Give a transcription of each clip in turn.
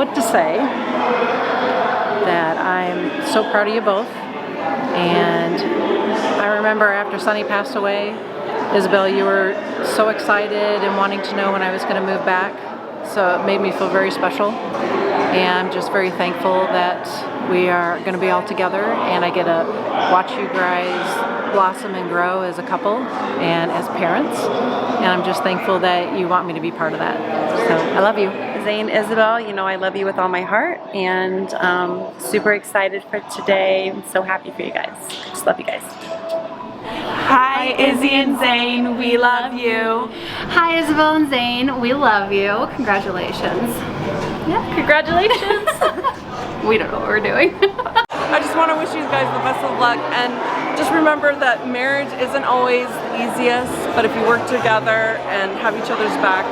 what to say, that I'm so proud of you both. And I remember after Sonny passed away, Isabel, you were so excited and wanting to know when I was going to move back. So it made me feel very special. And I'm just very thankful that we are going to be all together and I get to watch you guys blossom and grow as a couple and as parents. And I'm just thankful that you want me to be part of that. So I love you. Zayne, Isabel, you know I love you with all my heart, and super excited for today. I'm so happy for you guys. Just love you guys. Hi, Izzy and Zayne, we love you. Hi, Isabel and Zayne, we love you. Congratulations. Yeah, congratulations. We don't know what we're doing. I just want to wish you guys the best of luck, and just remember that marriage isn't always the easiest, but if you work together and have each other's back,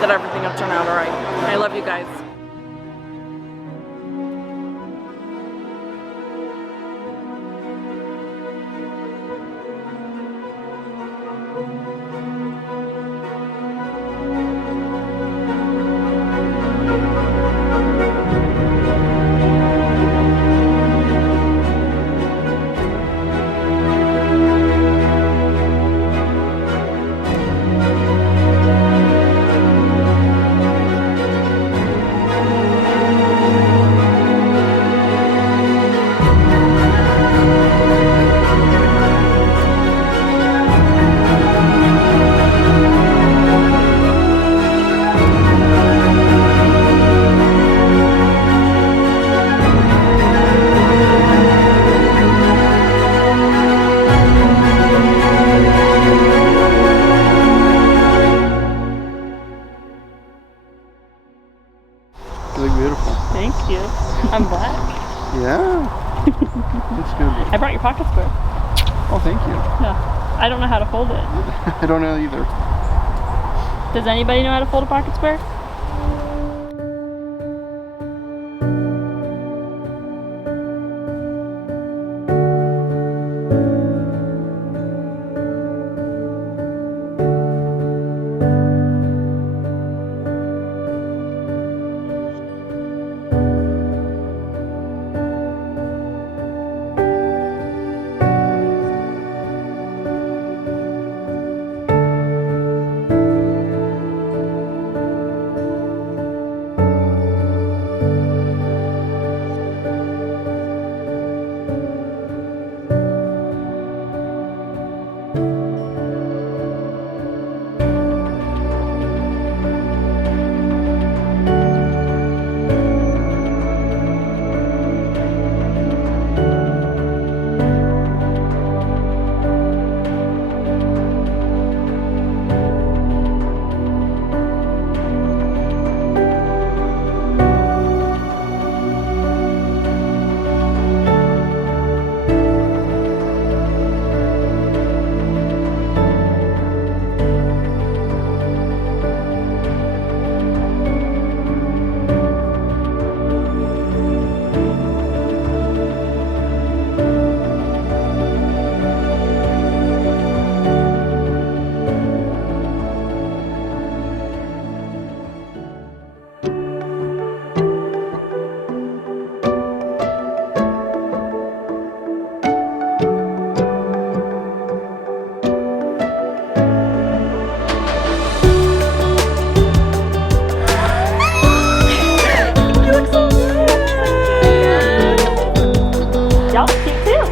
that everything will turn out all right. I love you guys. beautiful. Thank you. I'm black. Yeah. That's good. I brought your pocket square. Oh, thank you. Yeah. I don't know how to fold it. I don't know either. Does anybody know how to fold a pocket square? Y'all cute too.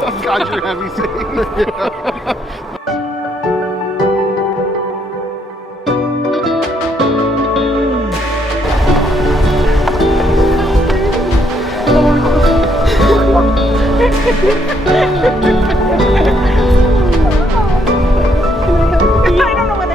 Oh God, you're heavy, Zayne. I don't know what I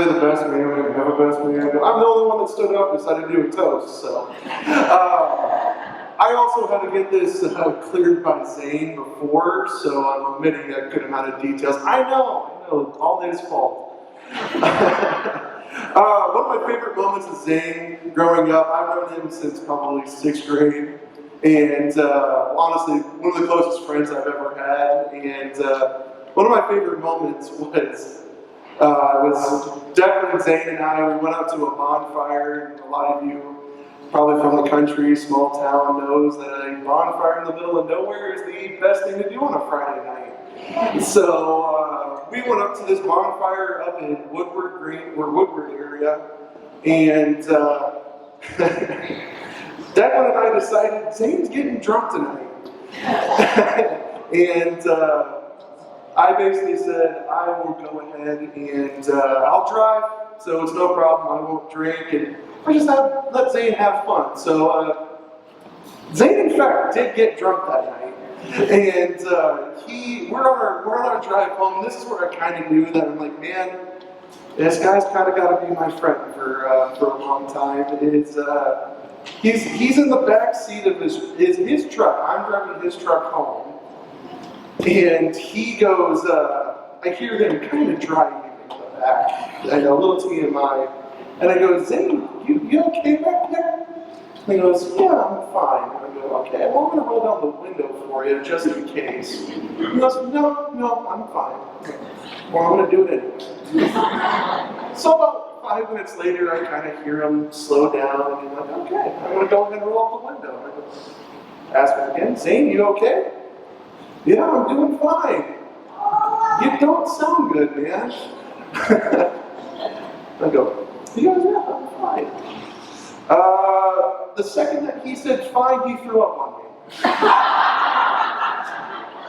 really the best man. We didn't have a best man. But I'm the only one that stood up and decided to do a toast. So I also had to get this cleared by Zayne before, so I'm omitting a good amount of details. I know, all his fault. One of my favorite moments of Zayne growing up, I've known him since probably 6th grade. And honestly, one of the closest friends I've ever had. And one of my favorite moments was Declan, Zayne, and I. We went out to a bonfire. And a lot of you, probably from the country, small town, knows that a bonfire in the middle of nowhere is the best thing to do on a Friday night. So we went up to this bonfire up in Woodward area, and Declan and I decided Zayne's getting drunk tonight. And I basically said, I will go ahead and I'll drive, so it's no problem, I won't drink, and I just let Zayne have fun. So Zayne, in fact, did get drunk that night. And we're on our drive home. This is where I kind of knew that I'm like, man, this guy's kind of got to be my friend for a long time. He's in the back seat of his truck. I'm driving his truck home, and he goes. I hear him kind of driving in the back, and a little TMI. And I go, Zayne, you okay back there? And he goes, yeah, I'm fine. And I go, okay, well, I'm going to roll down the window for you just in case. He goes, no, I'm fine. Well, I'm going to do it anyway. So about 5 minutes later, I kind of hear him slow down, and he's like, okay, I'm going to go ahead and roll up the window. And I go, ask him again, Zayne, you okay? Yeah, I'm doing fine. You don't sound good, man. I go, he goes, yeah, I'm fine. The second that he said fine, he threw up on me.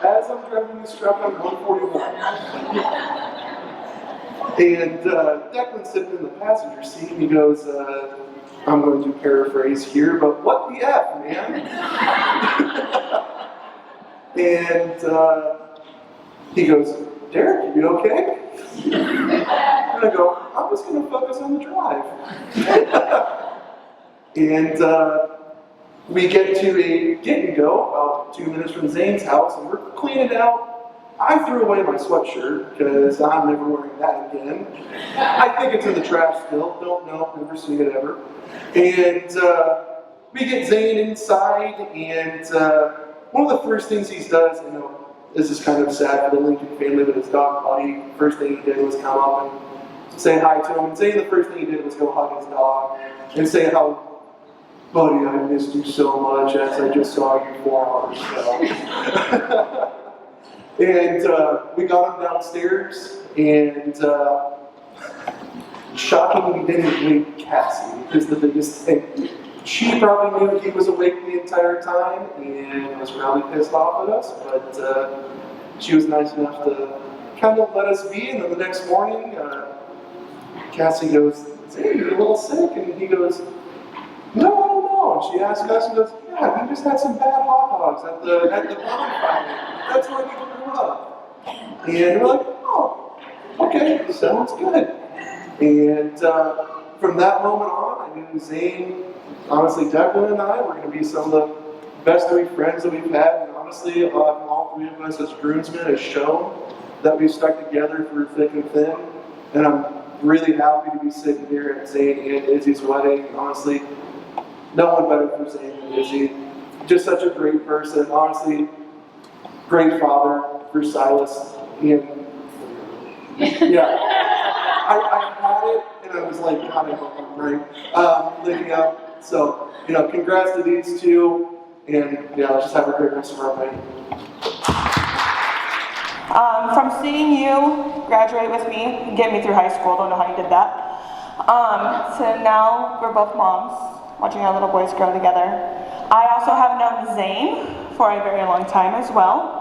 As I'm driving this truck on 141. And Declan's sitting in the passenger seat, and he goes, I'm going to paraphrase here, but what the F, man? And he goes, Derek, you okay? And I go, I'm just going to focus on the drive. And we get to a get and go about 2 minutes from Zayne's house, and we're cleaning out. I threw away my sweatshirt because I'm never wearing that again. I think it's in the trash still. Don't know. Never seen it ever. And we get Zayne inside, and one of the first things he does, this is kind of sad for the Lincoln family, but his dog Buddy, first thing he did was come up and say hi to him. And Zayne, the first thing he did was go hug his dog and say how, Buddy, I missed you so much as I just saw you 4 hours ago. And we got him downstairs, and shockingly, we didn't wake Cassie, is the biggest thing. She probably knew he was awake the entire time and was probably pissed off at us, but she was nice enough to kind of let us be. And then the next morning, Cassie goes, Zayne, you're a little sick. And he goes, no, I don't know. And she asked us, and goes, yeah, we just had some bad hot dogs at the bonfire. That's why we threw up. And we're like, oh, okay, sounds good. And from that moment on, I knew Zayne, honestly, Declan and I were going to be some of the best 3 friends that we've had. And honestly, all 3 of us as groomsmen has shown that we've stuck together through thick and thin. And I'm really happy to be sitting here at Zayne and Izzy's wedding. Honestly, no one better for Zayne than Izzy. Just such a great person. Honestly, great father for Silas. And yeah, I had it, and I was like, God, I hope I'm right. Living out. So, congrats to these 2, and yeah, let's just have a great rest of our night. From seeing you graduate with me and get me through high school, don't know how you did that, to now we're both moms, watching our little boys grow together. I also have known Zayne for a very long time as well.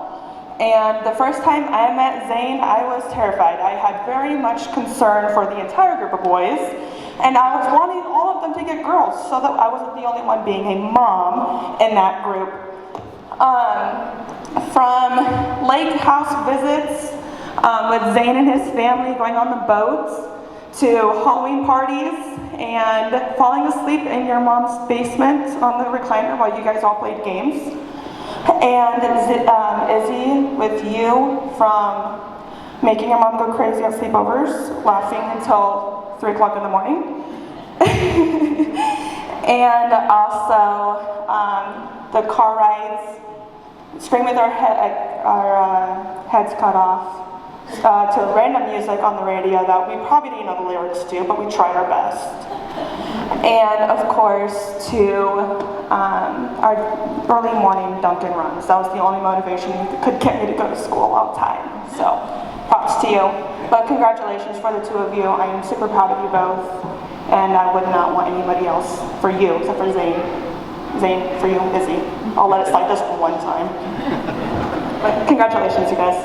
And the first time I met Zayne, I was terrified. I had very much concern for the entire group of boys, and I was wanting all of them to get girls so that I wasn't the only one being a mom in that group. From lake house visits with Zayne and his family going on the boats, to Halloween parties and falling asleep in your mom's basement on the recliner while you guys all played games. And Izzy, with you, from making your mom go crazy at sleepovers, laughing until 3 o'clock in the morning. And also the car rides, screaming with our heads cut off, to random music on the radio that we probably didn't know the lyrics to, but we tried our best. And of course to our early morning Dunkin' runs. That was the only motivation that could get me to go to school on time. So props to you. But congratulations for the two of you. I am super proud of you both. And I would not want anybody else for you except for Zayne. Zayne, for you, Izzy. I'll let it slide this one time. But congratulations, you guys.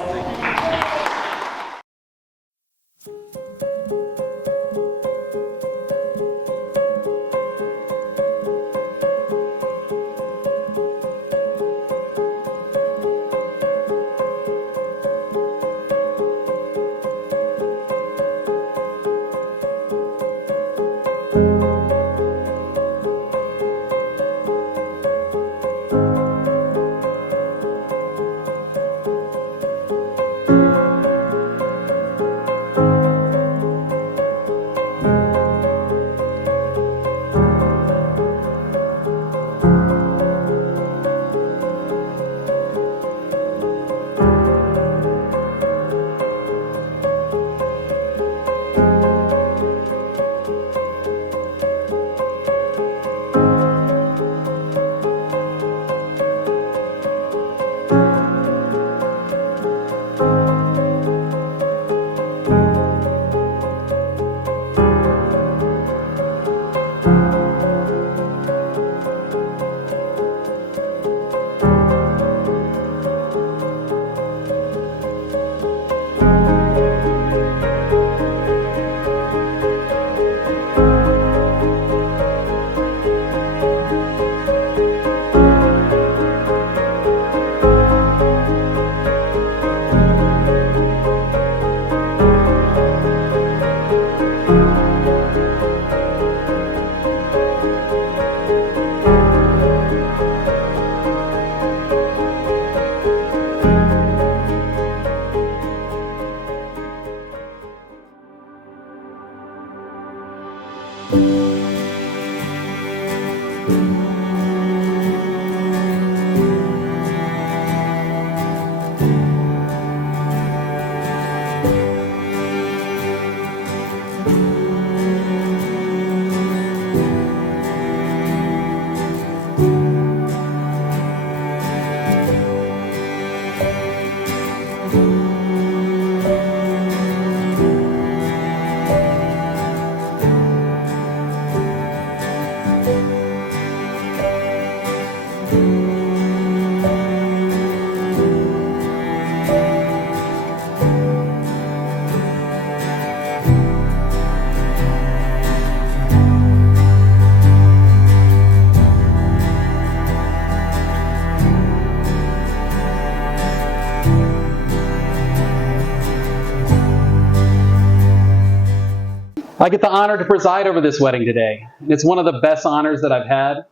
I get the honor to preside over this wedding today. It's one of the best honors that I've had.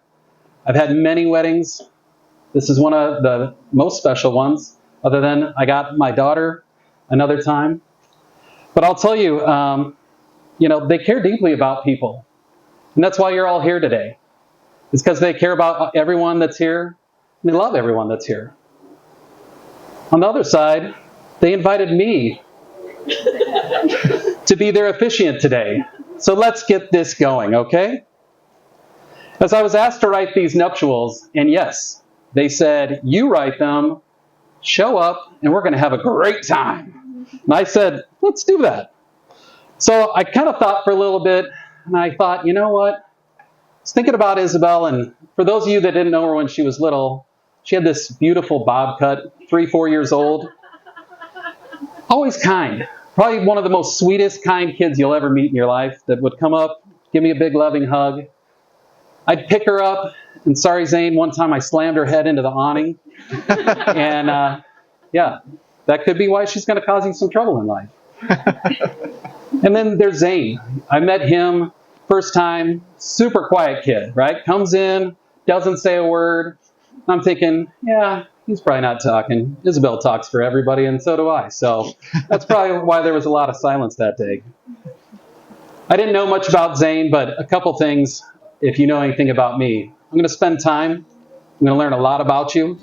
I've had many weddings. This is one of the most special ones, other than I got my daughter another time. But I'll tell you, they care deeply about people. And that's why you're all here today. It's because they care about everyone that's here, and they love everyone that's here. On the other side, they invited me to be their officiant today. So let's get this going, okay? As I was asked to write these nuptials, and yes, they said, you write them, show up, and we're going to have a great time. And I said, let's do that. So I kind of thought for a little bit, and I thought, you know what? I was thinking about Isabel, and for those of you that didn't know her when she was little, she had this beautiful bob cut, 3-4 years old. Always kind. Probably one of the most sweetest, kind kids you'll ever meet in your life that would come up, give me a big loving hug. I'd pick her up, and sorry, Zayne, one time I slammed her head into the awning. And yeah, that could be why she's going to cause you some trouble in life. And then there's Zayne. I met him first time, super quiet kid, right? Comes in, doesn't say a word. I'm thinking, yeah, he's probably not talking. Isabel talks for everybody, and so do I. So that's probably why there was a lot of silence that day. I didn't know much about Zayne, but a couple things, if you know anything about me. I'm going to spend time. I'm going to learn a lot about you.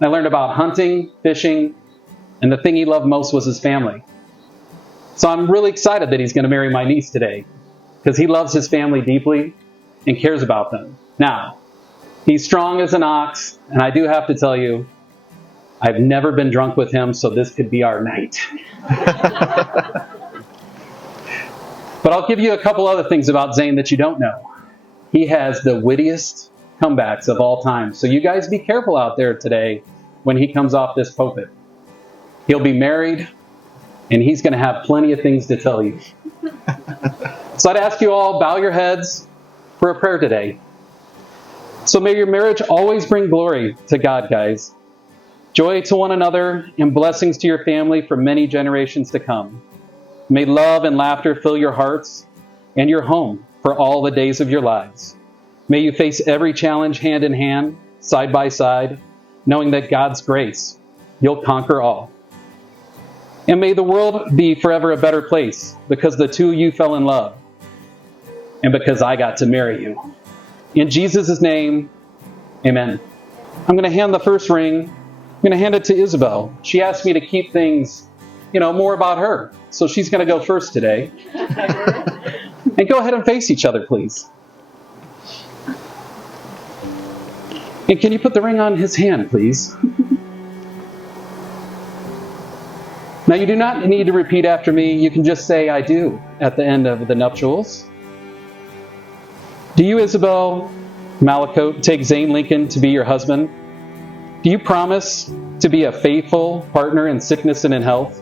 I learned about hunting, fishing, and the thing he loved most was his family. So I'm really excited that he's going to marry my niece today, because he loves his family deeply and cares about them. Now, he's strong as an ox, and I do have to tell you, I've never been drunk with him, so this could be our night. But I'll give you a couple other things about Zayne that you don't know. He has the wittiest comebacks of all time. So you guys be careful out there today when he comes off this pulpit. He'll be married, and he's going to have plenty of things to tell you. So I'd ask you all, bow your heads for a prayer today. So may your marriage always bring glory to God, guys. Joy to one another and blessings to your family for many generations to come. May love and laughter fill your hearts and your home for all the days of your lives. May you face every challenge hand in hand, side by side, knowing that God's grace, you'll conquer all. And may the world be forever a better place because the two of you fell in love and because I got to marry you. In Jesus' name, amen. I'm going to hand the first ring. I'm going to hand it to Isabel. She asked me to keep things, more about her. So she's going to go first today. And go ahead and face each other, please. And can you put the ring on his hand, please? Now, you do not need to repeat after me. You can just say, I do, at the end of the nuptials. Do you, Isabel Malacote, take Zayne Lincoln to be your husband? Do you promise to be a faithful partner in sickness and in health,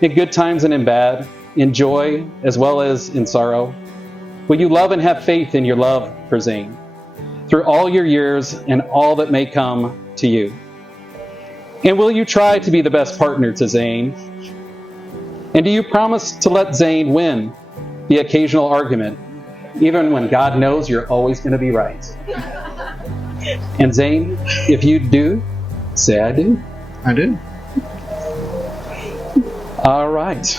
in good times and in bad, in joy as well as in sorrow? Will you love and have faith in your love for Zayne through all your years and all that may come to you? And will you try to be the best partner to Zayne? And do you promise to let Zayne win the occasional argument, even when God knows you're always going to be right? And Zayne, if you do, say I do. I do. All right.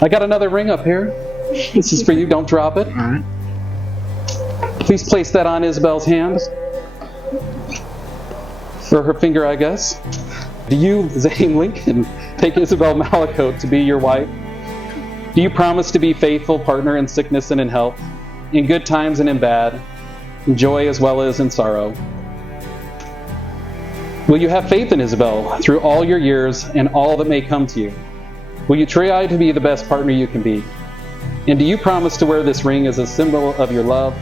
I got another ring up here. This is for you. Don't drop it. All right. Please place that on Isabel's hand. Or her finger, I guess. Do you, Zayne Lincoln, take Isabel Malacote to be your wife? Do you promise to be faithful partner in sickness and in health, in good times and in bad, in joy as well as in sorrow? Will you have faith in Isabel through all your years and all that may come to you? Will you try to be the best partner you can be? And do you promise to wear this ring as a symbol of your love?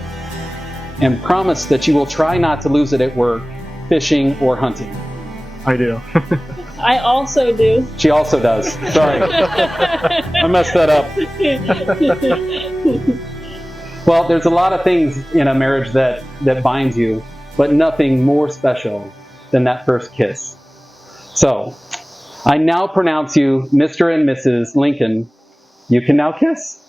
And promise that you will try not to lose it at work, fishing, or hunting? I do. I also do. She also does. Sorry. I messed that up. Well, there's a lot of things in a marriage that binds you, but nothing more special than that first kiss. So, I now pronounce you Mr. and Mrs. Lincoln. You can now kiss.